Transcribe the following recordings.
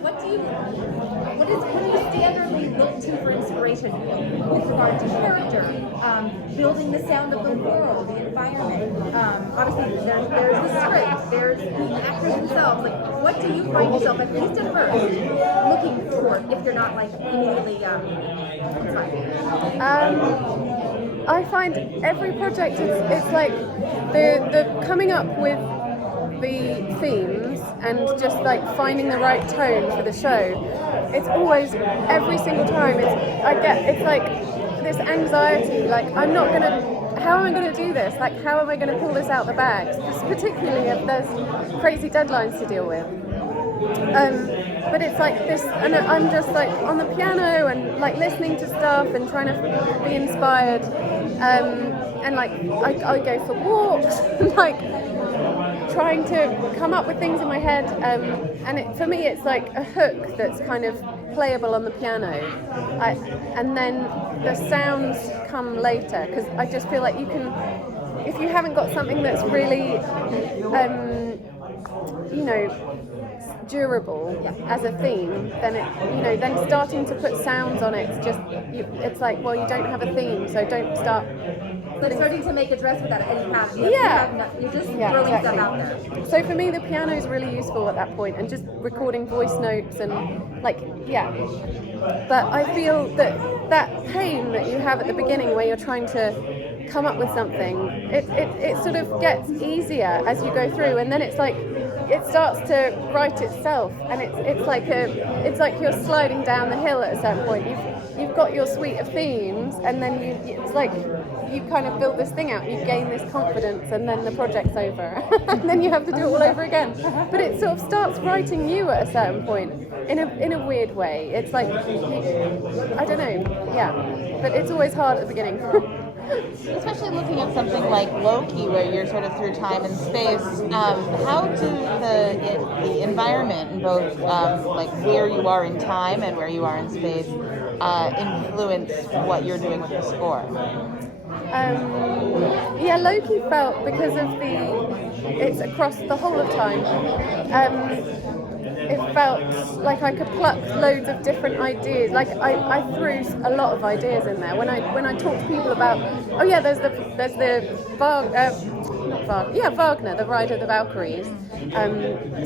what do you standardly look to for inspiration with regard to character, building the sound of the world, the environment? Obviously, there's the script, there's the actors themselves. Like, what do you find yourself, at least at first, looking for if you're not like immediately inspired? I find every project it's like the coming up with the themes and just like finding the right tone for the show. It's always every single time it's like this anxiety, like how am I gonna do this? Like how am I gonna pull this out the bag? Particularly if there's crazy deadlines to deal with. But it's like this, and I'm just like on the piano and like listening to stuff and trying to be inspired. And like I go for walks, like trying to come up with things in my head. And for me, it's like a hook that's kind of playable on the piano. And then the sounds come later, because I just feel like you can, if you haven't got something that's really, durable as a theme, then then starting to put sounds on it's just it's like, well, you don't have a theme, so don't start. But starting to make a dress without any pattern. You're just throwing stuff out there. So for me, the piano is really useful at that point, and just recording voice notes and But I feel that pain that you have at the beginning, where you're trying to come up with something, it sort of gets easier as you go through, and then it's like it starts to write itself, and it's like you're sliding down the hill at a certain point. You've got your suite of themes, and then it's like you kind of build this thing out, you gain this confidence, and then the project's over. And then you have to do it all over again. But it sort of starts writing you at a certain point, in a weird way. It's like, I don't know, but it's always hard at the beginning. Especially looking at something like Loki, where you're sort of through time and space, how do the environment in both like where you are in time and where you are in space influence what you're doing with the score? Loki felt, because of it's across the whole of time, it felt like I could pluck loads of different ideas. Like I threw a lot of ideas in there. When I talk to people about, there's Wagner, the Ride of the Valkyries.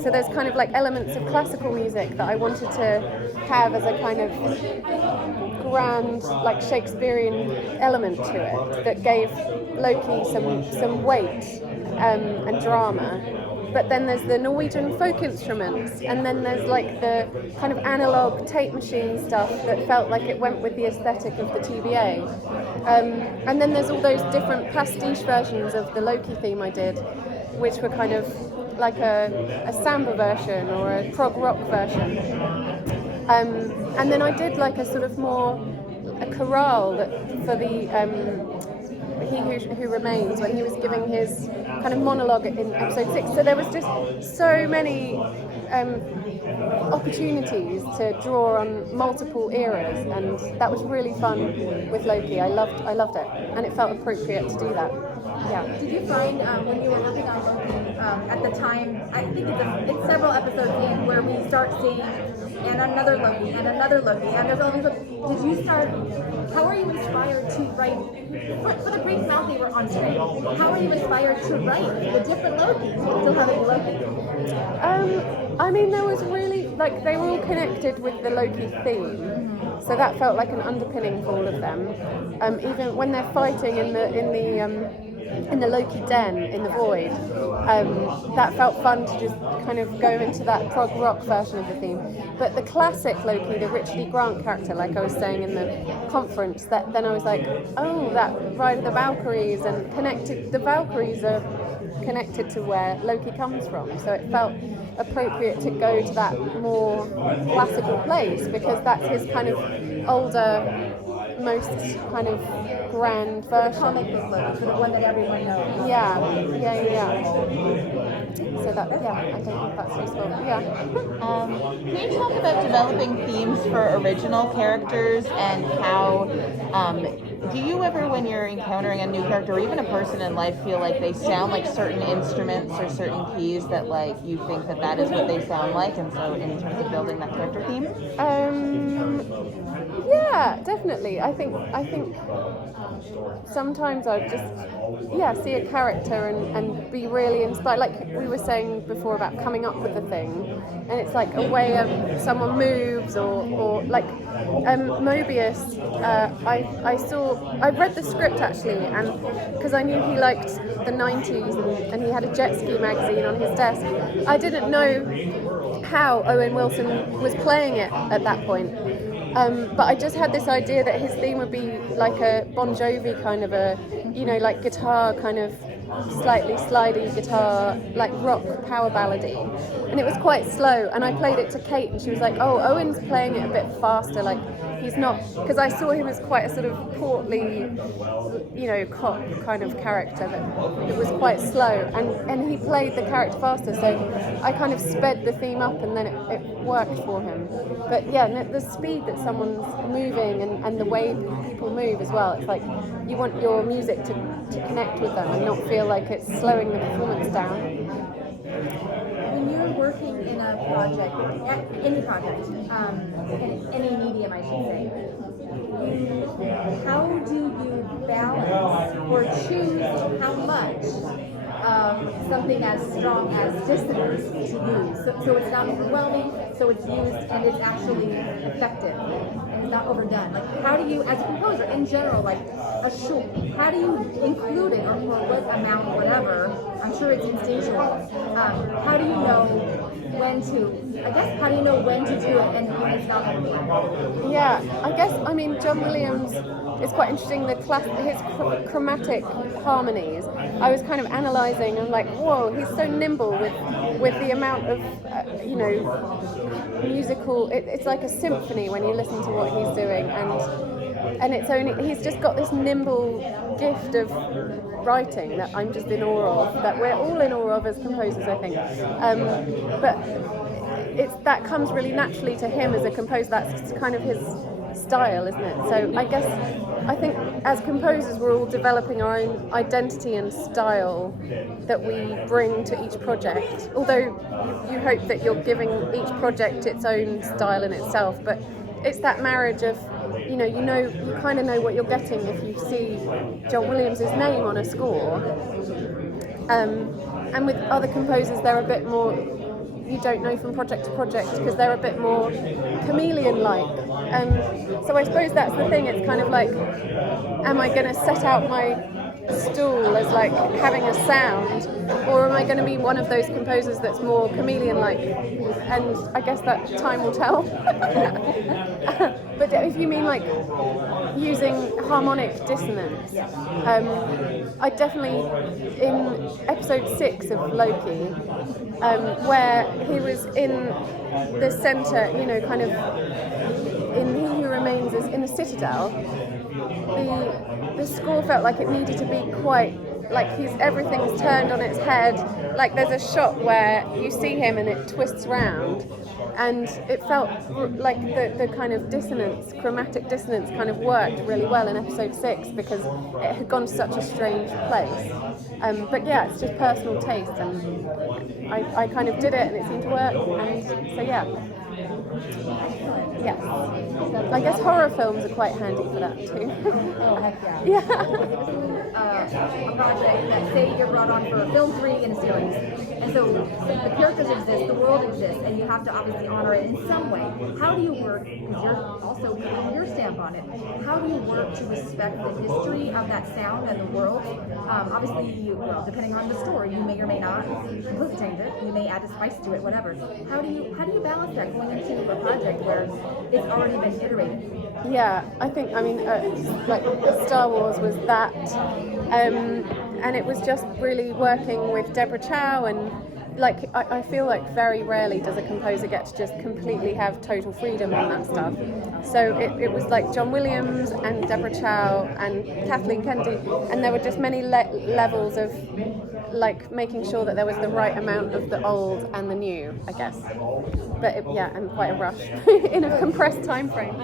So there's kind of like elements of classical music that I wanted to have as a kind of grand, like Shakespearean element to it that gave Loki some weight and drama. But then there's the Norwegian folk instruments, and then there's like the kind of analog tape machine stuff that felt like it went with the aesthetic of the TVA. And then there's all those different pastiche versions of the Loki theme I did, which were kind of like a samba version or a prog rock version. And then I did like a sort of more a chorale for the He Who Remains, when he was giving his kind of monologue in episode 6. So there was just so many opportunities to draw on multiple eras, and that was really fun with Loki. I loved it, and it felt appropriate to do that. Yeah. Did you find when you were working on Loki at the time, I think it's several episodes in where we start seeing and another Loki and there's always did you start, how are you inspired to write for the brief amount they were on screen, how are you inspired to write the different Lokis still having Loki? I mean, there was really, like, they were all connected with the Loki theme, so that felt like an underpinning for all of them. Even when they're fighting in the Loki den in the void, that felt fun to just kind of go into that prog rock version of the theme. But the classic Loki, the Richard E. Grant character, like I was saying in the conference, that then I was like, oh, that Ride of the Valkyries, and the Valkyries are connected to where Loki comes from, so it felt appropriate to go to that more classical place, because that's his kind of older, most kind of grand version. Comic book Loki, for the one that everyone knows. Yeah. So that, I don't know if that's useful. Yeah. Can you talk about developing themes for original characters and how do you ever, when you're encountering a new character or even a person in life, feel like they sound like certain instruments or certain keys that like you think that is what they sound like, and so in terms of building that character theme? Yeah, definitely. I think sometimes I just see a character and be really inspired. Like we were saying before about coming up with a thing, and it's like a way of someone moves or like Mobius. I read the script actually, and because I knew he liked the 90s and he had a jet ski magazine on his desk. I didn't know how Owen Wilson was playing it at that point. But I just had this idea that his theme would be like a Bon Jovi kind of a, like guitar kind of slightly slidey guitar, like rock power ballady. And it was quite slow. And I played it to Kate and she was like, oh, Owen's playing it a bit faster. Like he's not, because I saw him as quite a sort of portly, cop kind of character that it was quite slow. And he played the character faster. So I kind of sped the theme up and then it worked for him. But yeah, the speed that someone's moving and the way people move as well, it's like you want your music to connect with them and not feel like it's slowing the performance down. When you're working in a project, any project, in any medium, I should say, how do you balance or choose how much something as strong as dissonance to use? So it's not overwhelming, so it's used and it's actually effective and it's not overdone. Like, how do you, as a composer in general, like how do you include it or what amount, whatever? I'm sure it's instinctual. How do you know when to do it and when it's not overwhelming? Yeah, I guess, John Williams is quite interesting, his chromatic harmonies. I was kind of analysing and like, whoa, he's so nimble with the amount of, musical, it's like a symphony when you listen to what he's doing, and he's just got this nimble gift of writing that I'm just in awe of, that we're all in awe of as composers, I think. But that comes really naturally to him as a composer. That's kind of his style, isn't it? So I think as composers we're all developing our own identity and style that we bring to each project, although you hope that you're giving each project its own style in itself, but it's that marriage of you kind of know what you're getting if you see John Williams' name on a score, and with other composers they're a bit more, you don't know from project to project because they're a bit more chameleon-like. So I suppose that's the thing, it's kind of like, am I going to set out my stool as like having a sound, or am I going to be one of those composers that's more chameleon-like? And I guess that time will tell. But if you mean like using harmonic dissonance, I definitely, in episode 6 of Loki, where he was in the centre, kind of in He Who Remains is in the Citadel, the score felt like it needed to be quite, like everything's turned on its head. Like there's a shot where you see him and it twists round, and it felt like the kind of dissonance, chromatic dissonance kind of worked really well in episode 6 because it had gone to such a strange place. But yeah, it's just personal taste, and I kind of did it and it seemed to work, and so yeah. Yes. I guess horror films are quite handy for that too. Oh, heck yeah. Yeah. A project that, say you're brought on for a film 3 in a series, and so the characters exist, the world exists, and you have to obviously honor it in some way. How do you work, because you're also putting your stamp on it, how do you work to respect the history of that sound and the world? Obviously, depending on the story, you may or may not completely change it, you may add a spice to it, whatever. How do you balance that going into a project where it's already been iterated? Yeah, I think, like Star Wars was that, and it was just really working with Deborah Chow, and like I feel like very rarely does a composer get to just completely have total freedom on that stuff. So it was like John Williams and Deborah Chow and Kathleen Kennedy, and there were just many levels of like making sure that there was the right amount of the old and the new, I guess. But and quite a rush in a compressed time frame.